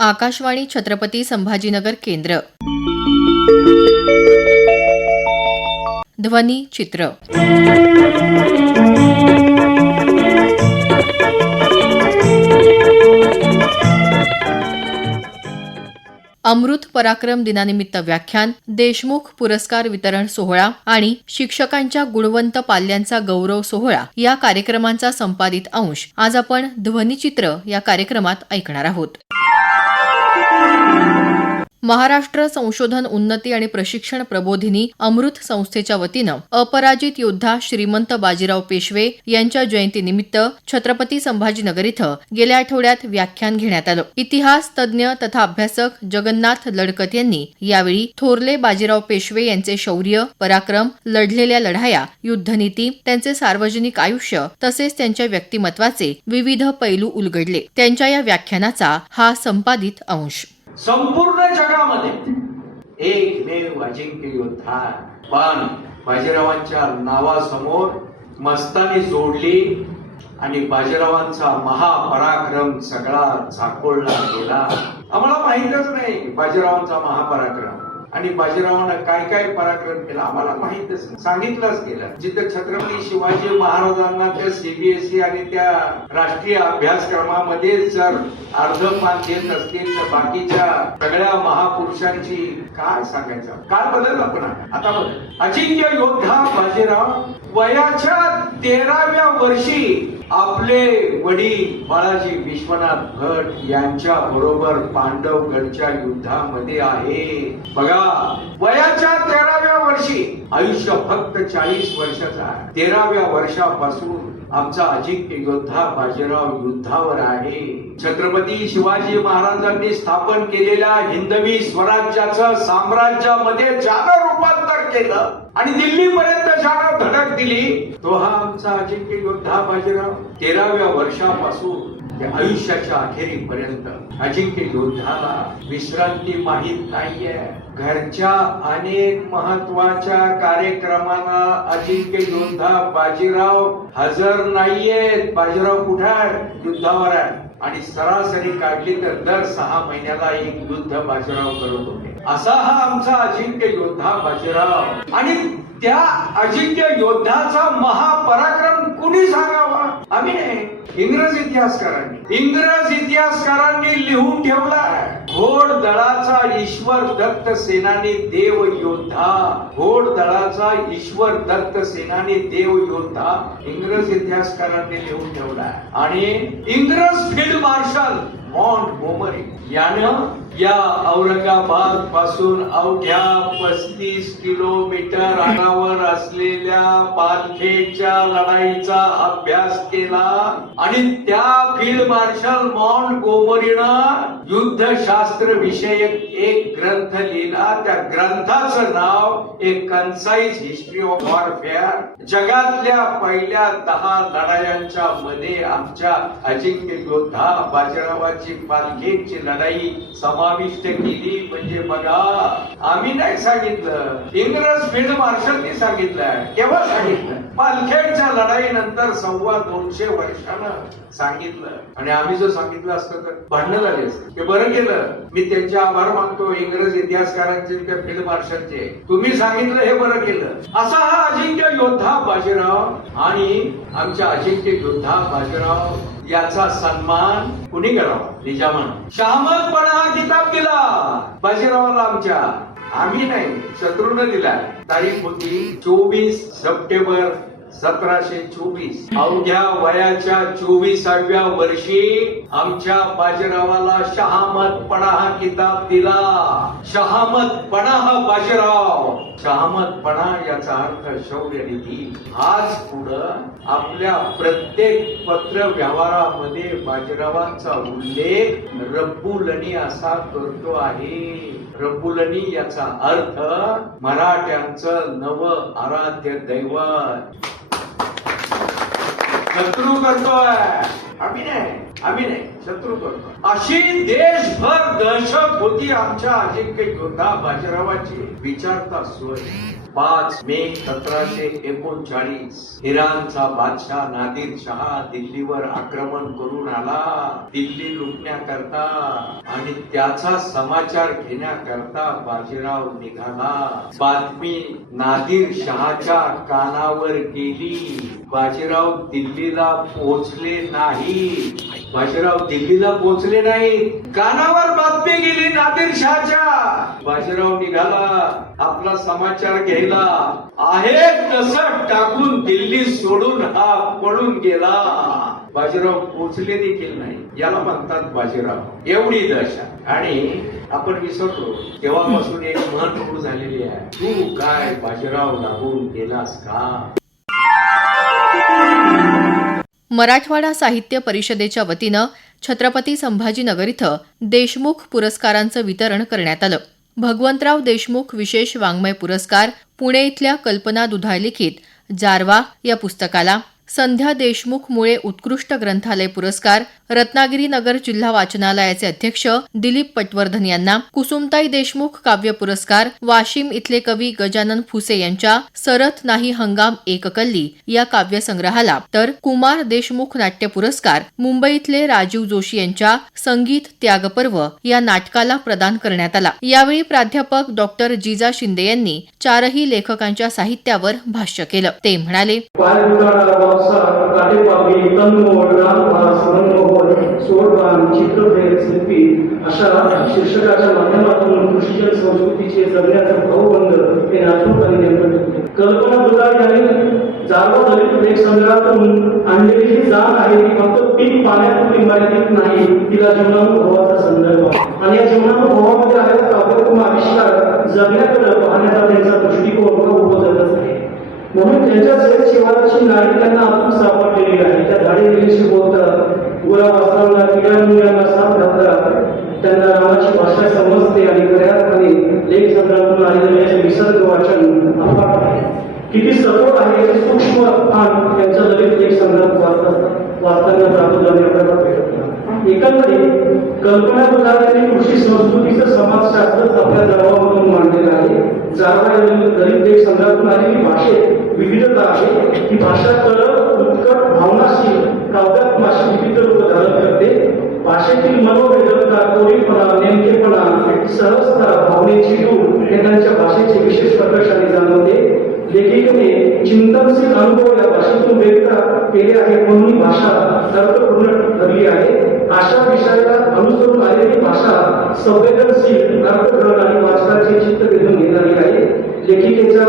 आकाशवाणी छत्रपती संभाजीनगर केंद्र. ध्वनी चित्र. अमृत पराक्रम दिनानिमित्त व्याख्यान, देशमुख पुरस्कार वितरण सोहळा आणि शिक्षकांच्या गुणवंत पाल्यांचा गौरव सोहळा या कार्यक्रमांचा संपादित अंश आज आपण ध्वनिचित्र या कार्यक्रमात ऐकणार आहोत. महाराष्ट्र संशोधन उन्नती आणि प्रशिक्षण प्रबोधिनी अमृत संस्थेच्या वतीनं अपराजित योद्धा श्रीमंत बाजीराव पेशवे यांच्या जयंतीनिमित्त छत्रपती संभाजीनगर इथं गेल्या आठवड्यात व्याख्यान घेण्यात आलं. इतिहास तज्ज्ञ तथा अभ्यासक जगन्नाथ लडकत यांनी यावेळी थोरले बाजीराव पेशवे यांचे शौर्य, पराक्रम, लढलेल्या लढाया, युद्धनीती, त्यांचे सार्वजनिक आयुष्य तसेच त्यांच्या व्यक्तिमत्वाचे विविध पैलू उलगडले. त्यांच्या या व्याख्यानाचा हा संपादित अंश. संपूर्ण जगामध्ये एकमेव अजिंक्य योद्धा, पण बाजीरावांच्या नावासमोर मस्तानी जोडली आणि बाजीरावांचा महापराक्रम सगळा झाकोळला गेला. आम्हाला माहितच नाही बाजीरावांचा महापराक्रम आणि बाजीरावानं काय काय पराक्रम केला आम्हाला माहितच नाही, सांगितलंच गेलं. जिथं छत्रपती शिवाजी महाराजांना त्या सीबीएसई आणि त्या राष्ट्रीय अभ्यासक्रमामध्ये जर अर्धपान देत असतील तर बाकीच्या सगळ्या महापुरुषांची काय सांगायचं. काळ बदलला पण आता बदल. अजिंक्य योद्धा बाजीराव वयाच्या 13व्या वर्षी आपले वडील बाळाजी विश्वनाथ भट यांच्या बरोबर पांडवगडच्या युद्धामध्ये आहे. बघा, वयाच्या 13व्या वर्षी, आयुष्य फक्त 40 वर्षाचं आहे. 13व्या वर्षापासून आमचा अजिंक्य योद्धा बाजीराव युद्धावर आहे. छत्रपती शिवाजी महाराजांनी स्थापन केलेल्या हिंदवी स्वराज्याचं साम्राज्यामध्ये ज्यानं रूपांतर केलं आणि दिल्लीपर्यंत ज्यानं धडक दिली तो हा आमचा अजिंक्य योद्धा बाजीराव. 13व्या वर्षापासून आयुष्याच्या अखेरीपर्यंत अजिंक्य योद्धाला विश्रांती माहित नाहीये. घरच्या अनेक महत्वाच्या कार्यक्रमांना अजिंक्य योद्धा बाजीराव हजर नाहीयेत. बाजीराव कुठे आहे? युद्धावर आहे. आणि सरासरी काढली तर दर 6 महिन्याला एक युद्ध बाजीराव करत होते. असा हा आमचा अजिंक्य योद्धा बाजीराव. आणि त्या अजिंक्य योद्धाचा महापराक्रम कुणी सांगावा? आम्ही नाही, इंग्रज इतिहासकारांनी लिहून ठेवलाय. घोड दळाचा ईश्वर दत्त सेनानी देव योद्धा, घोड दळाचा ईश्वर दत्त सेनानी देव योद्धा इंग्रज इतिहासकारांनी लिहून ठेवलाय. आणि इंग्रज फील्ड मार्शल मॉन्टगोमरी यानं या औरंगाबाद पासून अवघ्या 35 किलोमीटर अंतरावर असलेल्या पालखेडच्या लढाईचा अभ्यास केला. आणि त्या फील्ड मार्शल मॉन्टगोमरीनं युद्धशास्त्र विषयक एक ग्रंथ लिहिला. त्या ग्रंथाचं नाव एक कन्साइज हिस्ट्री ऑफ वॉरफेअर. जगातल्या पहिल्या 10 लढायांच्या मध्ये आमच्या अजिंक्य योद्धा बाजीरावाची पालखेडची लढाई समाविष्ट केली. म्हणजे बघा, आम्ही नाही सांगितलं, इंग्रज फील्ड मार्शलनी सांगितलं. केव्हा सांगितलं? पालखेडच्या लढाईनंतर 250 वर्षानं सांगितलं. आणि आम्ही जर सांगितलं असतं तर भांडण झाले असते. ते बरं केलं. मी त्यांचे आभार मानतो इंग्रज इतिहासकारांचे, त्या फील्ड मार्शलचे. तुम्ही सांगितलं हे बरं केलं. असा हा अजिंक्य योद्धा बाजीराव. आणि आमच्या अजिंक्य योद्धा बाजीराव याचा सन्मान कुणी करावा? निजामानं. शहामतपणा हा किताब दिला बाजीरावाला आमच्या. आम्ही नाही, शत्रूनं दिला. तारीख होती 24 सप्टेंबर 1724. अवघ्या वयाच्या 24व्या वर्षी आमच्या बाजीरावाला शहामतपणा हा किताब दिला. शहामतपणा हा बाजीराव. शहामतपणा याचा अर्थ शौर्यनिधी. आज पुढं आपल्या प्रत्येक पत्र व्यवहारामध्ये बाजीरावांचा उल्लेख रब्बुलनी असा करतो आहे. रब्बुलनी याचा अर्थ मराठ्यांचं नव आराध्य दैवत. शत्रू करतोय, आम्ही नाही, शत्रू करतोय. अशी देशभर दहशत होती आमच्या अजिंक्य योद्धा बाजीरावाची. विचारता सोय. 5 मे 1739 इराणचा बादशाह नादिर शहा दिल्लीवर आक्रमण करून आला, दिल्ली लुटण्याकरता, आणि त्याचा समाचार घेण्याकरता बाजीराव निघाला. बातमी नादिर शहाच्या कानावर गेली. बाजीराव दिल्लीला पोहोचले नाही. कानावर बातमी गेली नादिर शहाच्या. बाजीराव निघाला आपला समाचार घ्यायला. आहे तसं टाकून दिल्ली सोडून हा पळून गेला. बाजीराव पोचले देखील नाही. याला म्हणतात बाजीराव. एवढी दशा. आणि आपण विसरलो तेव्हापासून एक म्हण रूढ झालेली आहे, तू काय बाजीराव लागून गेलास का. मराठवाडा साहित्य परिषदेच्या वतीनं छत्रपती संभाजीनगर इथं देशमुख पुरस्कारांचं वितरण करण्यात आलं. भगवंतराव देशमुख विशेष वाङ्मय पुरस्कार, पुणे इथल्या कल्पना दुधाळे लिखित जारवा या पुस्तकाला, संध्या देशमुख मुळे उत्कृष्ट ग्रंथालय पुरस्कार, रत्नागिरी नगर जिल्हा वाचनालयाचे अध्यक्ष दिलीप पटवर्धन यांना, कुसुमताई देशमुख काव्य पुरस्कार, वाशिम इथले कवी गजानन फुसे यांच्या सरत नाही हंगाम एक कल्ली या काव्यसंग्रहाला, तर कुमार देशमुख नाट्य पुरस्कार मुंबईतले राजीव जोशी यांच्या संगीत त्यागपर्व या नाटकाला प्रदान करण्यात आला. यावेळी प्राध्यापक डॉक्टर जिजा शिंदे यांनी चारही लेखकांच्या साहित्यावर भाष्य केलं. ते म्हणाले, चित्रशिल्पी अशा शीर्षकाच्या माध्यमातून कृषीजन संस्कृतीचे जगण्याचा भावबंध हे नाचून आणि नेमकं कल्पना दुधाळे यांनी जारवा दलित लेख संग्रहातून आणलेली जी जाण आहे ती फक्त पीक पाण्यापुरती मर्यादित नाही, तिला जीवनानुभवाचा संदर्भ आणि या जीवनानुभवामध्ये आलेला काव्यात्मक आविष्कार जगण्याकडे पाहण्याचा त्यांचा दृष्टिकोन उपजतच आहे. म्हणून त्यांच्या शेवाची नाडी त्यांना आतून सापडलेली आहे. त्या धाडे दिलीशी बोलतात, गुलाबासांना किड्यांना साथ घालतात, त्यांना रामाची भाषा समजते आणि खऱ्या अर्थाने लेख संग्रहातून आलेले याचे निसर्ग वाचन अफाट आहे. किती सखोल आहे याचे सूक्ष्म भान त्यांच्या दलित लेख संग्रहात वाचताना प्राप्त करण्याकरता भेटत नाही. एकंदरीत कल्पना दुधाळे यांनी कृषी संस्कृतीचं समाजशास्त्र आपल्या जबाबातून मांडलेलं आहे. जारवा यांनी दलित लेख संग्रहातून आलेली भाषेत विविधता आहे. ही भाषा कडक, उत्कट, भावनाशील, काव्यात्मक विविध रूप धारण करते. भाषेतील मनोवेदकता, कोरीपणा, नेमकेपणा, सहजता, भावनेची रूप हे त्यांच्या भाषेचे विशेष प्रकर्षाने जाणवते. लेखिकेने चिंतनशील अनुभव या भाषेतून व्यक्त केले आहे म्हणून ही भाषा अर्थपूर्ण ठरली आहे. अशा विषयाला अनुसरून आलेली भाषा संवेदनशील, अर्थपूर्ण आणि वाचकाचे चित्त वेधून घेणारी आहे. लेखिकेच्या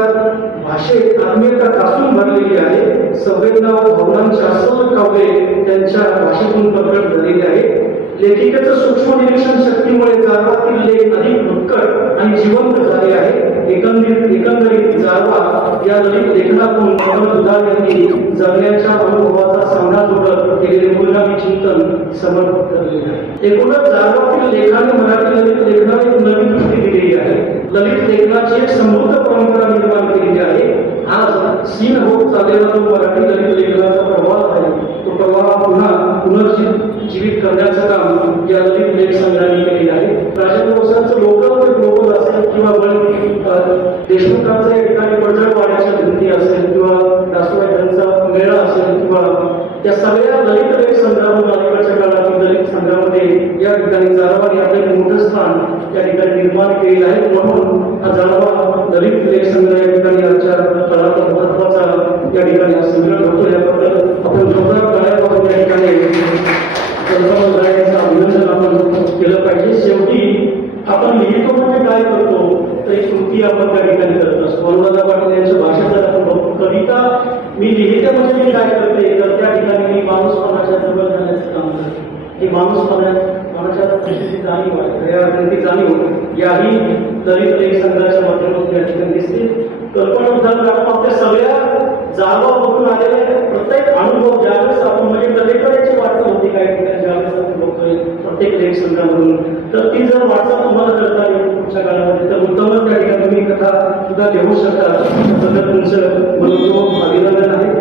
भाषेत आत्मीयता ठासून भरलेली आहे. संवेदना व भावनांची अस्सल काव्ये त्यांच्या भाषेतून प्रकट झालेली आहे. लेखिकेचं सूक्ष्म निरीक्षण शक्तीमुळे जारवातील लेख अधिक उत्कट आणि जिवंत झाले आहे. एकंदरीत जारवा या दलित लेखनातून दुधाळे यांनी जगण्याच्या अनुभवाचा सामना जोडत केलेले मूलगामी चिंतन समर्पित करलेले आहे. एकूणच जारवातील लेखाने मराठी दलित लेखनाला एक नवी दृष्टी दिलेली आहे. दलित लेखनाची एक समृद्ध परंपरा निर्माण केलेली आहे. आज सीन होत चाललेला जो मराठी दलित लेखनाचा प्रवाह आहे, तो प्रवाह पुनर्जीवित करण्याचं काम या दलित लेख संघाने केलेले आहे. प्राचीन वर्षांचं लोकल ते ग्लोबल असेल किंवा देशमुखांचं या ठिकाणी पडझडवाड्याच्या भिंती असेल किंवा दासवाड्यांचा मेळा असेल किंवा त्या सगळ्या दलित लेख संग्रहातून अलीकडच्या काळातील दलित संग्रहामध्ये या ठिकाणी जारवाने आपले मोठं स्थान या ठिकाणी निर्माण केलेलं आहे. म्हणून हा जारवा दलित लेख संग्रह या ठिकाणी आजच्या काळात महत्वाचा या ठिकाणी हा संग्रह होतो. याबद्दल आपण जोरदार टाळ्या वाजवून या ठिकाणी अभिनंदन आपण केलं पाहिजे. शेवटी आपण लिहितो म्हणजे काय करतो तर एक कृती आपण त्या ठिकाणी करत असतो. अनुराधा पाटील यांच्या भाषेत जर आपण बघतो, कविता मी लिहिते म्हणजे मी काय करते तर त्या ठिकाणी मी माणूसपणाच्या जवळ जाण्याचं काम करते. ही माणूसपणाच्या जाणीव आहे, ती जाणीव याही दलित लेख संघाच्या माध्यमातून या ठिकाणी दिसते. कल्पना दुधाळे आपण आपल्या सगळ्या जागा बघून आलेले प्रत्येक अनुभव ज्यावेळेस आपण म्हणजे कलेकडेची वाटत होती काही ठिकाणी ज्यावेळेस आपण बघतोय प्रत्येक लेख संघामधून, तर ती जर वाटचाल तुम्हाला करता येईल पुढच्या काळामध्ये तर उत्तमच त्या ठिकाणी तुम्ही कथा सुद्धा लिहू शकता. तुमचं मनोभाव अभिनंदन आहे.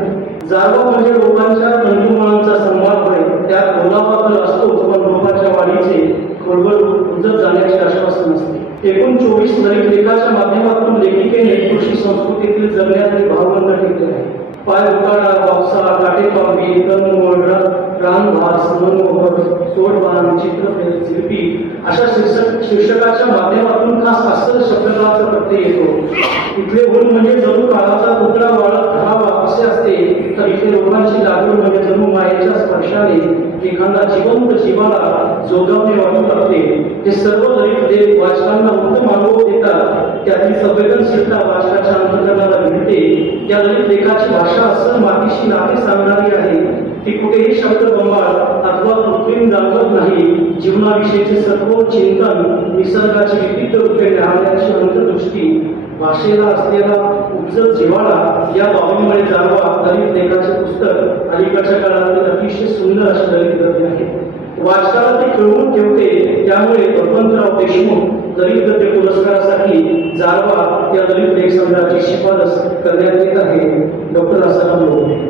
जागा म्हणजे लोकांच्या तंतुमनांचा संवाद होय, त्यात बोलाबाबत असतोच पण लोकांच्या वाढीचे खोलवर रुजत जाण्याचे आश्वासन असते. एकूण 24 ललित लेखाच्या माध्यमातून लेखिकेने कृषी संस्कृतीतील जगण्याचे भावबंध ठेवले आहे. पाय उकाडा, वापसा, काटेपांबी, तनमोड, रानभार, मनोहर, सोडवान, चित्रफेर, शिल्पी अशा शीर्षकाच्या माध्यमातून खास अस्सल शब्दकाचा प्रत्यय येतो. इथले ऊन म्हणजे जणू काळाचा पुतळा वाळत राहावा असे असते, तर इथे रोगांची लागवड म्हणजे जणू मायेच्या स्पर्शाने एखादा जिवंत जीवाला जोगवणे वाटू लागते. हे सर्व ललित लेख वाचकांना उत्तम अनुभव देतात. त्यातील संवेदनशीलता वाचकाच्या अंतःकरणाला मिळते. या ललित लेखाची भाषा अस्सल मातीशी नाते सांगणारी आहे. ती कुठेही शब्दबंबाळ अथवा कृत्रिम जाणवत नाही. जीवनाविषयीचे सर्व चिंतन निसर्गाची विविध रूपे राहण्याची अंतर्दृष्टी, भाषेला असलेला उज्ज्वल जिव्हाळा या बाबींमुळे जाणवा ललित लेखाचे पुस्तक अलीकडच्या काळातील अतिशय सुंदर असे ललित गद्य आहे. वाचकाला ते खिळवून ठेवते. त्यामुळे भगवंतराव देशमुख ललित गद्य पुरस्कारासाठी जारवा या ललित लेख संग्रहाची शिफारस करण्यात येत आहे. डॉक्टर आसाराम लोणे.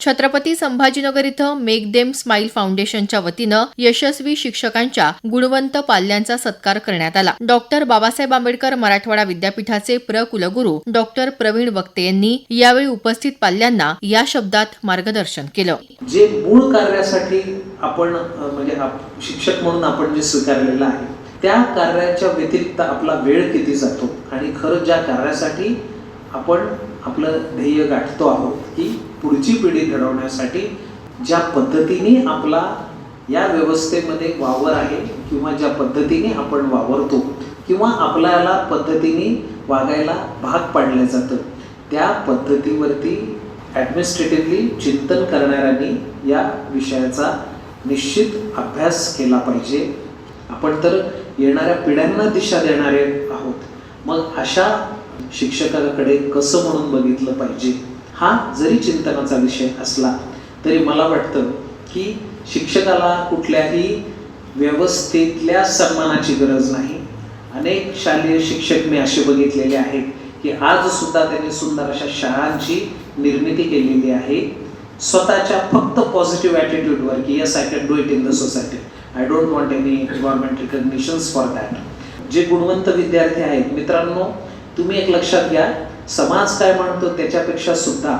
छत्रपती संभाजीनगर इथं मेक देम स्माईल फाउंडेशनच्या वतीनं यशस्वी शिक्षकांच्या गुणवंत पाल्यांचा सत्कार करण्यात आला. डॉक्टर बाबासाहेब आंबेडकर मराठवाडा विद्यापीठाचे कुलगुरू डॉक्टर प्रवीण वक्ते यांनी यावेळी उपस्थित पाल्यांना या शब्दात मार्गदर्शन केलं. जे मूळ कार्यासाठी आपण म्हणजे शिक्षक म्हणून आपण जे स्वीकारलेलं आहे त्या कार्याच्या व्यतिरिक्त आपला वेळ किती जातो आणि खरं ज्या कार्यासाठी आपण आपलं ध्येय गाठतो आहोत की पुढची पिढी घडवण्यासाठी ज्या पद्धतीने आपला या व्यवस्थेमध्ये वावर आहे किंवा ज्या पद्धतीने आपण वावरतो किंवा आपल्याला पद्धतीने वागायला भाग पाडलं जातं त्या पद्धतीवरती ॲडमिनिस्ट्रेटिव्हली चिंतन करणाऱ्यांनी या विषयाचा निश्चित अभ्यास केला पाहिजे. आपण तर येणाऱ्या पिढ्यांना दिशा देणारे आहोत. मग अशा शिक्षकाकडे कसं म्हणून बघितलं पाहिजे हा जरी चिंतनाचा विषय असला तरी मला वाटतं की शिक्षकाला कुठल्याही व्यवस्थेतल्या सन्मानाची गरज नाही. अनेक शालेय शिक्षक मी असे बघितलेले आहेत की आज सुद्धा त्यांनी सुंदर अशा शाळांची निर्मिती केलेली आहे स्वतःच्या फक्त पॉझिटिव्ह ॲटिट्यूडवर की yes I can do it in the society. I don't want any government recognitions for that. जे गुणवंत विद्यार्थी आहेत मित्रांनो, तुम्ही एक लक्षात घ्या, समाज काय म्हणतो त्याच्यापेक्षा सुद्धा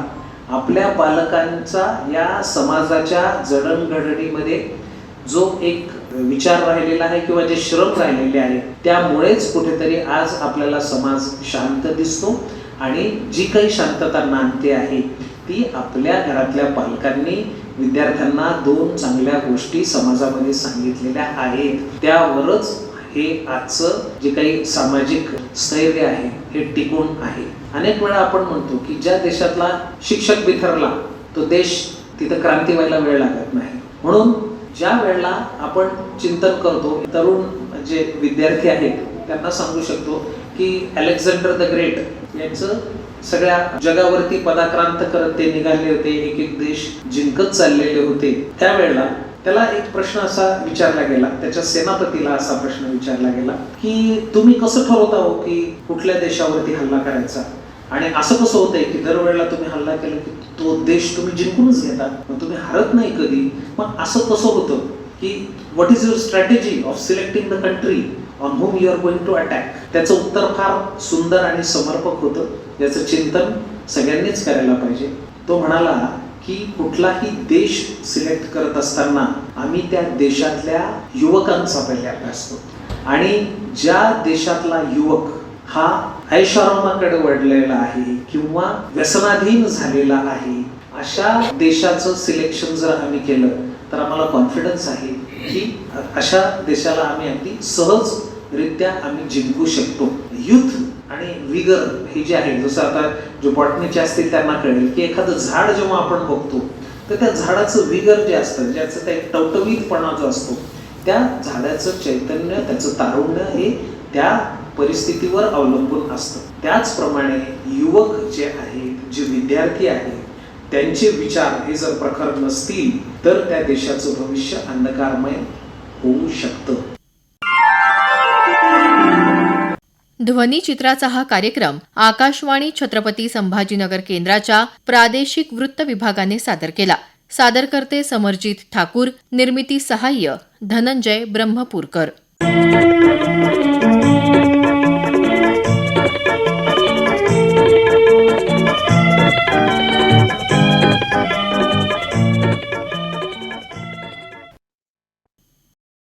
आपल्या पालकांचा या समाजाच्या जडणघडणीमध्ये जो एक विचार राहिलेला आहे किंवा जे श्रम राहिलेले आहेत त्यामुळेच कुठेतरी आज आपल्याला समाज शांत दिसतो आणि जी काही शांतता नांदते आहे ती आपल्या घरातल्या पालकांनी विद्यार्थ्यांना 2 चांगल्या गोष्टी समाजामध्ये सांगितलेल्या आहेत. त्यावरच हे आजचं जे काही सामाजिक स्थैर्य आहे हे टिकून आहे. अनेक वेळा आपण म्हणतो की ज्या देशातला शिक्षक बिथरला तो देश तिथं क्रांती व्हायला वेळ लागत नाही. म्हणून ज्या वेळेला आपण चिंतन करतो तरुण जे विद्यार्थी आहेत त्यांना सांगू शकतो की अलेक्झांडर द ग्रेट यांचं सगळ्या जगावरती पदाक्रांत करत ते निघाले होते. एक देश जिंकत चाललेले होते. त्यावेळेला त्याला एक प्रश्न असा विचारला गेला, त्याच्या सेनापतीला असा प्रश्न विचारला गेला की तुम्ही कसं ठरवता हो की कुठल्या देशावरती हल्ला करायचा आणि असं कसं होतंय की दरवेळेला तुम्ही हल्ला केला की तो देश तुम्ही जिंकूनच घेता, मग तुम्ही हरत नाही कधी. मग असं कसं होतं की what is your strategy of selecting the country on whom you are going to attack. त्याचं उत्तर फार सुंदर आणि समर्पक होतं ज्याचं चिंतन सगळ्यांनीच करायला पाहिजे. तो म्हणाला की कुठलाही देश सिलेक्ट करत असताना आम्ही त्या देशातल्या युवकांचा पहिले अभ्यास करतो आणि ज्या देशातला युवक हा ऐशारामाकडे वळलेला आहे किंवा व्यसनाधीन झालेला आहे अशा देशाचं सिलेक्शन जर आम्ही केलं तर आम्हाला कॉन्फिडन्स आहे की अशा देशाला आम्ही अगदी सहजरित्या आम्ही जिंकू शकतो. युथ आणि विगर हे जे आहे, जसं आता जे बॉटनीचे असतील त्यांना कळेल की एखादं झाड जेव्हा आपण बघतो तर त्या झाडाचं विगर जे असतं, ज्याचं त्या टवटवीतपणा जो असतो त्या झाडाचं चैतन्य त्याचं तारुण्य हे त्या परिस्थितीवर अवलंबून असतं. त्याचप्रमाणे युवक जे आहेत, जे विद्यार्थी आहेत त्यांचे विचार हे जर प्रखर नसतील तर त्या देशाचं भविष्य अंधकारमय होऊ शकतं. ध्वनिचित्राचा हा कार्यक्रम आकाशवाणी छत्रपती संभाजीनगर केंद्राच्या प्रादेशिक वृत्त विभागाने सादर केला. सादरकर्ते समरजित ठाकूर, निर्मिती सहाय्य धनंजय ब्रह्मपूरकर.